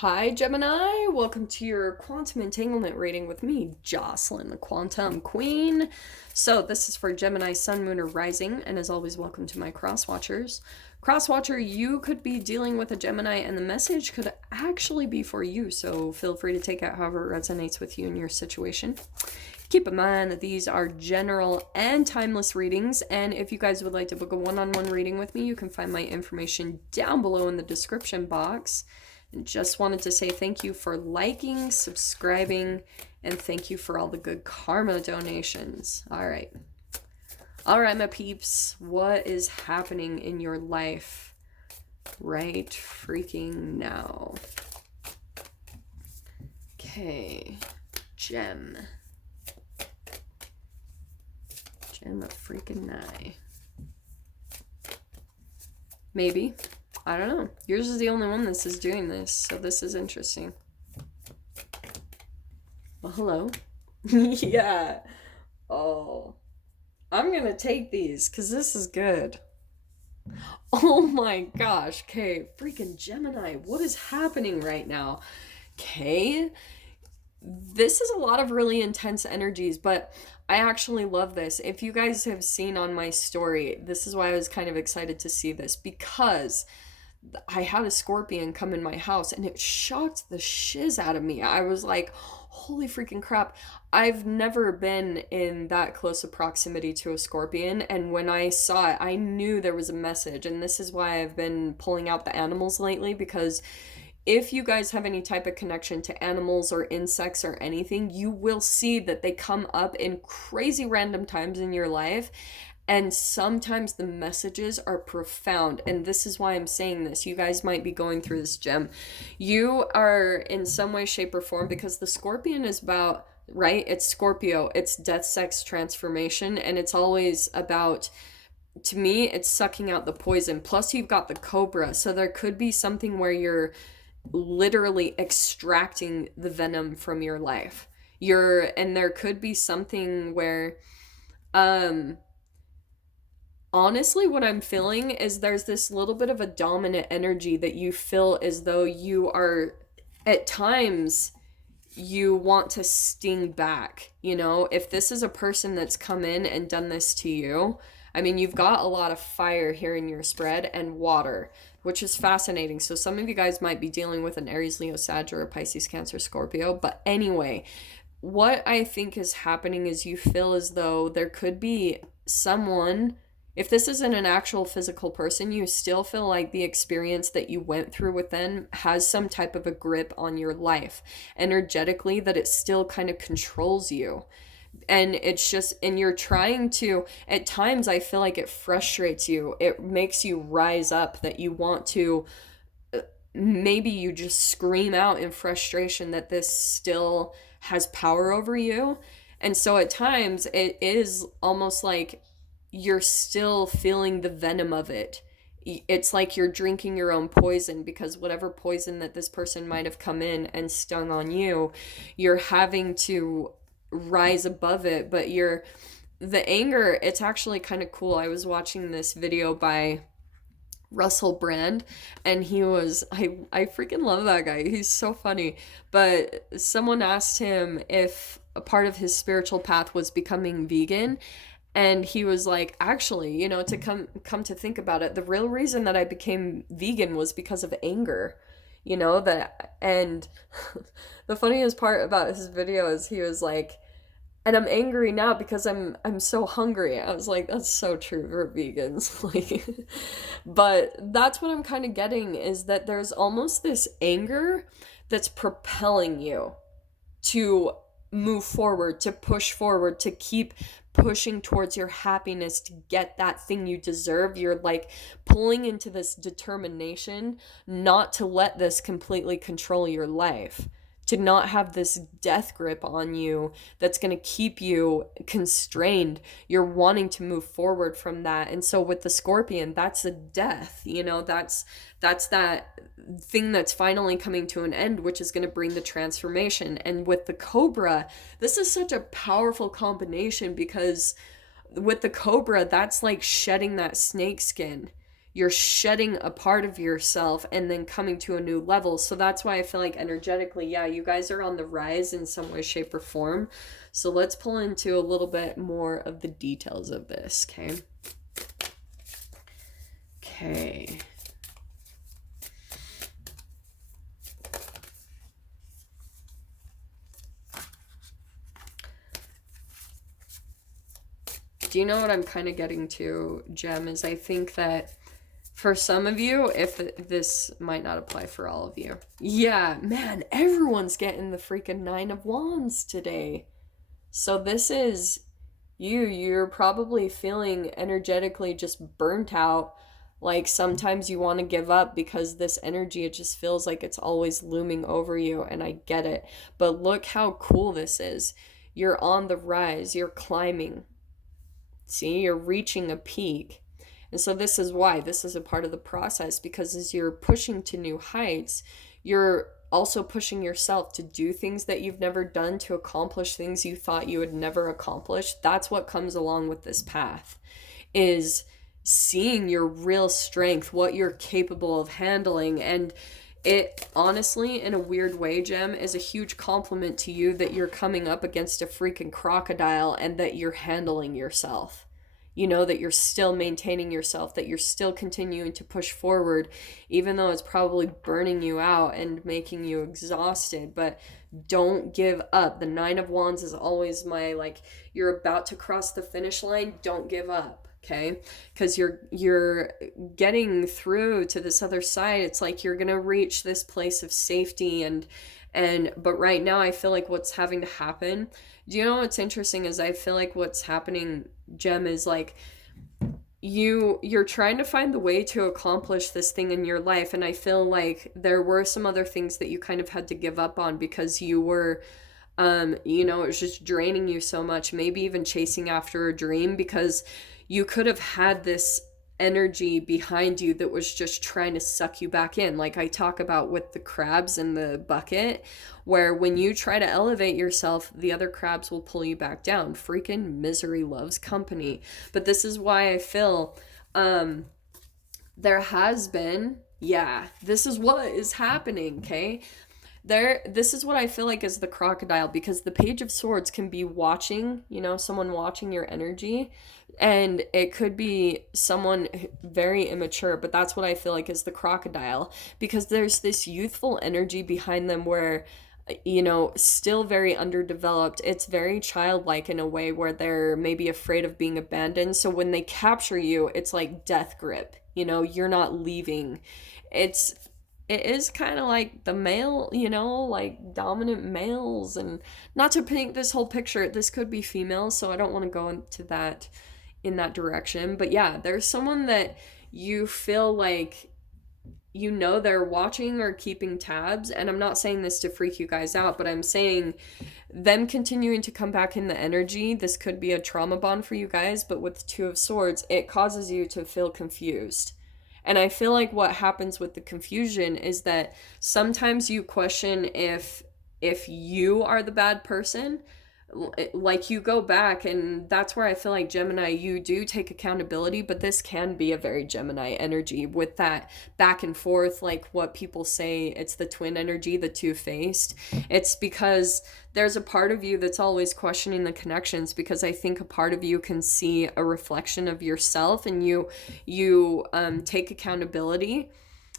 Hi, Gemini. Welcome to your quantum entanglement reading with me, Jocelyn, the quantum queen. So, this is for Gemini, Sun, Moon, or Rising, and as always, welcome to my cross watchers. Cross watcher, you could be dealing with a Gemini, and the message could actually be for you, so feel free to take it however it resonates with you in your situation. Keep in mind that these are general and timeless readings, and if you guys would like to book a one-on-one reading with me, you can find my information down below in the description box. And just wanted to say thank you for liking, subscribing, and thank you for all the good karma donations. All right, my peeps, what is happening in your life right freaking now? Okay, Gem of freaking Nye. Maybe. I don't know. Yours is the only one that is doing this, so this is interesting. Well, hello. Yeah. Oh. I'm gonna take these, because this is good. Oh my gosh. Okay, freaking Gemini. What is happening right now? Okay. This is a lot of really intense energies, but I actually love this. If you guys have seen on my story, this is why I was kind of excited to see this, because I had a scorpion come in my house and it shocked the shiz out of me. I was like, holy freaking crap. I've never been in that close a proximity to a scorpion, and when I saw it, I knew there was a message, and this is why I've been pulling out the animals lately, because if you guys have any type of connection to animals or insects or anything, you will see that they come up in crazy random times in your life. And sometimes the messages are profound. And this is why I'm saying this. You guys might be going through this, Gem. You are in some way, shape, or form, because the scorpion is about, right? It's Scorpio. It's death, sex, transformation. And it's always about, to me, it's sucking out the poison. Plus, you've got the cobra. So there could be something where you're literally extracting the venom from your life. And there could be something where, honestly, what I'm feeling is there's this little bit of a dominant energy that you feel as though you are, at times, you want to sting back. You know, if this is a person that's come in and done this to you, I mean, you've got a lot of fire here in your spread and water, which is fascinating. So some of you guys might be dealing with an Aries, Leo, Sag, or a Pisces, Cancer, Scorpio. But anyway, what I think is happening is you feel as though there could be someone, if this isn't an actual physical person, you still feel like the experience that you went through with them has some type of a grip on your life energetically, that it still kind of controls you. And it's just, and you're trying to, at times I feel like it frustrates you. It makes you rise up, that you want to, maybe you just scream out in frustration that this still has power over you. And so at times it is almost like you're still feeling the venom of it. It's like you're drinking your own poison, because whatever poison that this person might have come in and stung on you, you're having to rise above it. But the anger, it's actually kind of cool. I was watching this video by Russell Brand, and he was, I freaking love that guy. He's so funny. But someone asked him if a part of his spiritual path was becoming vegan, and he was like, actually, you know, to come to think about it, the real reason that I became vegan was because of anger. You know, that, and the funniest part about his video is he was like, and I'm angry now because I'm so hungry. I was like, that's so true for vegans. Like, but that's what I'm kind of getting, is that there's almost this anger that's propelling you to move forward, to push forward, to keep pushing towards your happiness, to get that thing you deserve. You're like pulling into this determination not to let this completely control your life, to not have this death grip on you that's going to keep you constrained. You're wanting to move forward from that. And so with the scorpion, that's a death, you know, that's that thing that's finally coming to an end, which is going to bring the transformation. And with the cobra, this is such a powerful combination, because with the cobra, that's like shedding that snake skin. you're shedding a part of yourself and then coming to a new level. So that's why I feel like energetically, yeah, you guys are on the rise in some way, shape, or form. So let's pull into a little bit more of the details of this, okay? Okay. Do you know what I'm kind of getting to, Gem, is I think that for some of you, if this might not apply for all of you. Yeah, man, everyone's getting the freaking 9 of Wands today. So this is you're probably feeling energetically just burnt out. Like sometimes you want to give up because this energy, it just feels like it's always looming over you, and I get it. But look how cool this is. You're on the rise, you're climbing. See, you're reaching a peak. And so this is why this is a part of the process, because as you're pushing to new heights, you're also pushing yourself to do things that you've never done, to accomplish things you thought you would never accomplish. That's what comes along with this path, is seeing your real strength, what you're capable of handling. And it honestly, in a weird way, Gem, is a huge compliment to you that you're coming up against a freaking crocodile and that you're handling yourself. You know, that you're still maintaining yourself, that you're still continuing to push forward, even though it's probably burning you out and making you exhausted. But don't give up. The 9 of Wands is always my, like, you're about to cross the finish line. Don't give up. Okay, because you're getting through to this other side. It's like you're gonna reach this place of safety, and but right now I feel like what's having to happen. Do you know what's interesting is I feel like what's happening, Gem, is like you're trying to find the way to accomplish this thing in your life, and I feel like there were some other things that you kind of had to give up on because you were you know, it was just draining you so much, maybe even chasing after a dream, because you could have had this energy behind you that was just trying to suck you back in. Like I talk about with the crabs in the bucket, where when you try to elevate yourself, the other crabs will pull you back down. Freaking misery loves company. But this is why I feel there has been, yeah, this is what is happening, okay? This is what I feel like is the crocodile, because the Page of Swords can be watching, you know, someone watching your energy, and it could be someone very immature, but that's what I feel like is the crocodile, because there's this youthful energy behind them where, you know, still very underdeveloped. It's very childlike in a way where they're maybe afraid of being abandoned. So when they capture you, it's like death grip, you know, you're not leaving. It is kind of like the male, you know, like dominant males. And not to paint this whole picture, this could be females, so I don't want to go into that in that direction. But yeah, there's someone that you feel like, you know, they're watching or keeping tabs. And I'm not saying this to freak you guys out, but I'm saying them continuing to come back in the energy. This could be a trauma bond for you guys, but with 2 of Swords, it causes you to feel confused. And I feel like what happens with the confusion is that sometimes you question if you are the bad person. Like you go back, and that's where I feel like Gemini, you do take accountability, but this can be a very Gemini energy with that back and forth, like what people say, it's the twin energy, the two-faced. It's because there's a part of you that's always questioning the connections, because I think a part of you can see a reflection of yourself, and you take accountability.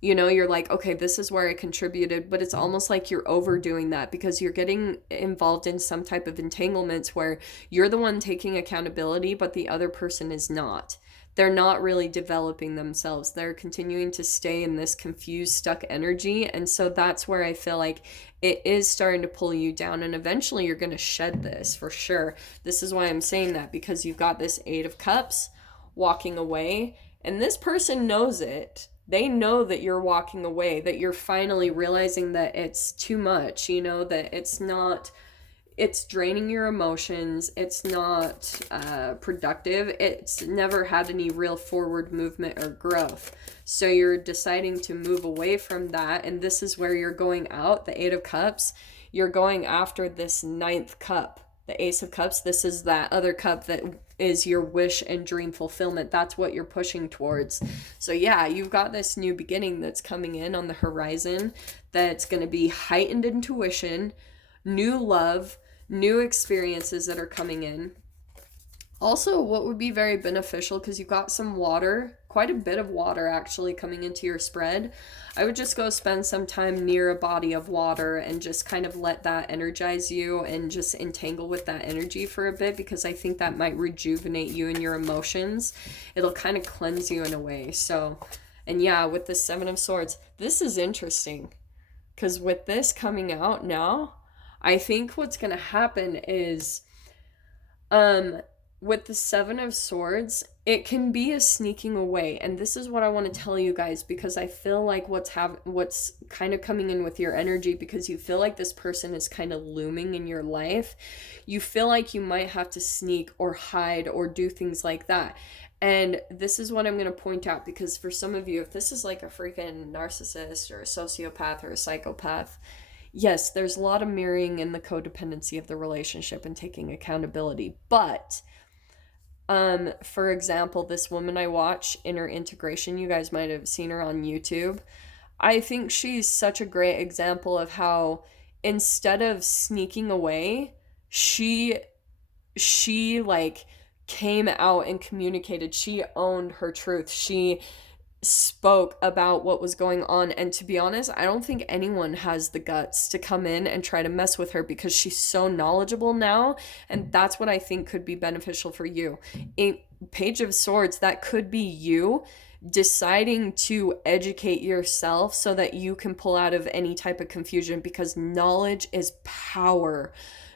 You know, you're like, okay, this is where I contributed, but it's almost like you're overdoing that, because you're getting involved in some type of entanglements where you're the one taking accountability, but the other person is not. They're not really developing themselves. They're continuing to stay in this confused, stuck energy. And so that's where I feel like it is starting to pull you down. And eventually you're going to shed this for sure. This is why I'm saying that, because you've got this 8 of Cups walking away, and this person knows it. They know that you're walking away, that you're finally realizing that it's too much, you know, that it's not, it's draining your emotions, it's not productive, it's never had any real forward movement or growth. So you're deciding to move away from that, and this is where you're going out, the 8 of Cups, you're going after this 9th cup. the Ace of Cups, this is that other cup that is your wish and dream fulfillment. That's what you're pushing towards. So yeah, you've got this new beginning that's coming in on the horizon that's going to be heightened intuition, new love, new experiences that are coming in. Also, what would be very beneficial, because you've got some water, quite a bit of water actually coming into your spread, I would just go spend some time near a body of water and just kind of let that energize you and just entangle with that energy for a bit, because I think that might rejuvenate you and your emotions. It'll kind of cleanse you in a way. So, and yeah, with the Seven of Swords, this is interesting, because with this coming out now, I think what's going to happen is, with the Seven of Swords, it can be a sneaking away. And this is what I want to tell you guys, because I feel like what's kind of coming in with your energy, because you feel like this person is kind of looming in your life. You feel like you might have to sneak or hide or do things like that. And this is what I'm going to point out, because for some of you, if this is like a freaking narcissist or a sociopath or a psychopath, yes, there's a lot of mirroring in the codependency of the relationship and taking accountability. But for example, this woman I watch in her integration, you guys might have seen her on YouTube. I think she's such a great example of how, instead of sneaking away, she like came out and communicated. She owned her truth. She spoke about what was going on. And to be honest, I don't think anyone has the guts to come in and try to mess with her, because she's so knowledgeable now. And that's what I think could be beneficial for you. Page of Swords, that could be you deciding to educate yourself so that you can pull out of any type of confusion, because knowledge is power.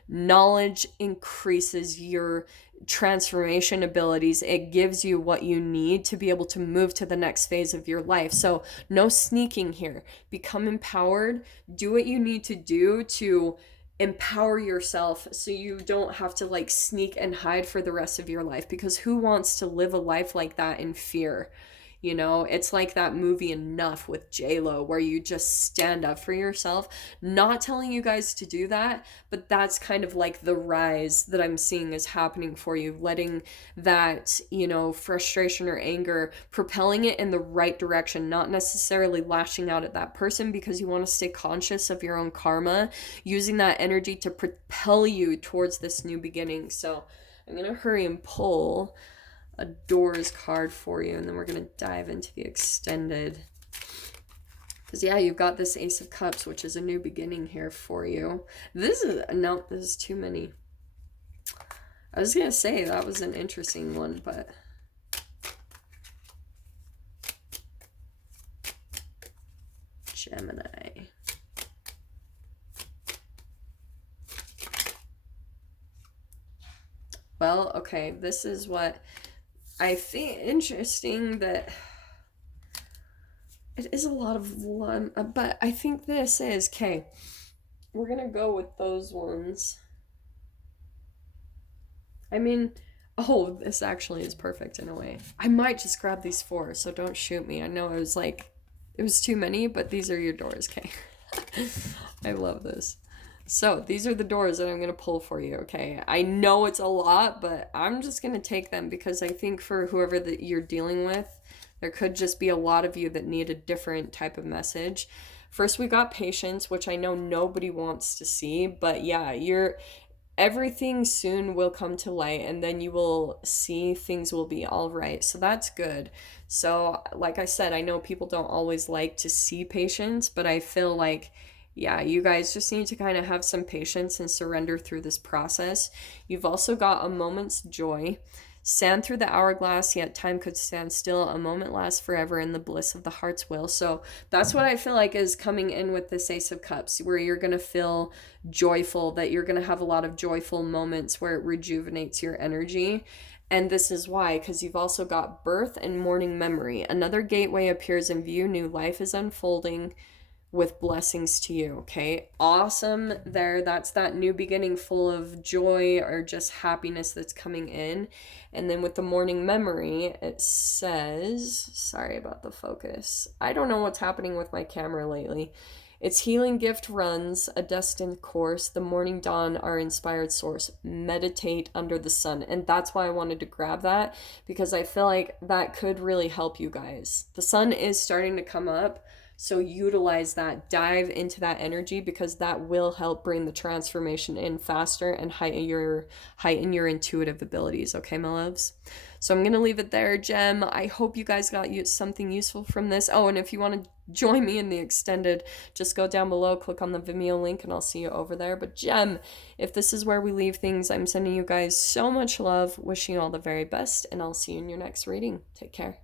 Knowledge increases your transformation abilities. It gives you what you need to be able to move to the next phase of your life. So no sneaking here. Become empowered. Do what you need to do to empower yourself, so you don't have to like sneak and hide for the rest of your life, because who wants to live a life like that in fear? You know, it's like that movie Enough with J-Lo, where you just stand up for yourself. Not telling you guys to do that, but that's kind of like the rise that I'm seeing is happening for you. Letting that, you know, frustration or anger, propelling it in the right direction, not necessarily lashing out at that person, because you want to stay conscious of your own karma, using that energy to propel you towards this new beginning. So I'm going to hurry and pull a Doors card for you, and then we're going to dive into the extended. Because yeah, you've got this Ace of Cups, which is a new beginning here for you. This is too many. I was going to say that was an interesting one, but Gemini. Well, okay, this is what I think interesting, that it is a lot of, but I think this is, okay, we're going to go with those ones. I mean, oh, this actually is perfect in a way. I might just grab these 4, so don't shoot me. I know it was too many, but these are your doors, okay? I love this. So these are the doors that I'm going to pull for you, okay? I know it's a lot, but I'm just going to take them, because I think for whoever that you're dealing with, there could just be a lot of you that need a different type of message. First, we got patience, which I know nobody wants to see, but yeah, everything soon will come to light, and then you will see things will be all right. So that's good. So like I said, I know people don't always like to see patience, but I feel like, yeah, you guys just need to kind of have some patience and surrender through this process. You've also got a moment's joy. Stand through the hourglass, yet time could stand still. A moment lasts forever in the bliss of the heart's will. So that's what I feel like is coming in with this Ace of Cups, where you're going to feel joyful, that you're going to have a lot of joyful moments where it rejuvenates your energy. And this is why, because you've also got birth and morning memory. Another gateway appears in view. New life is unfolding with blessings to you, okay? Awesome there. That's that new beginning full of joy or just happiness that's coming in. And then with the morning memory, it says, sorry about the focus. I don't know what's happening with my camera lately. Its healing gift runs a destined course. The morning dawn, our inspired source. Meditate under the sun. And that's why I wanted to grab that, because I feel like that could really help you guys. The sun is starting to come up. So utilize that, dive into that energy, because that will help bring the transformation in faster and heighten your intuitive abilities. Okay, my loves? So I'm going to leave it there, Gem. I hope you guys got something useful from this. Oh, and if you want to join me in the extended, just go down below, click on the Vimeo link, and I'll see you over there. But Gem, if this is where we leave things, I'm sending you guys so much love, wishing you all the very best, and I'll see you in your next reading. Take care.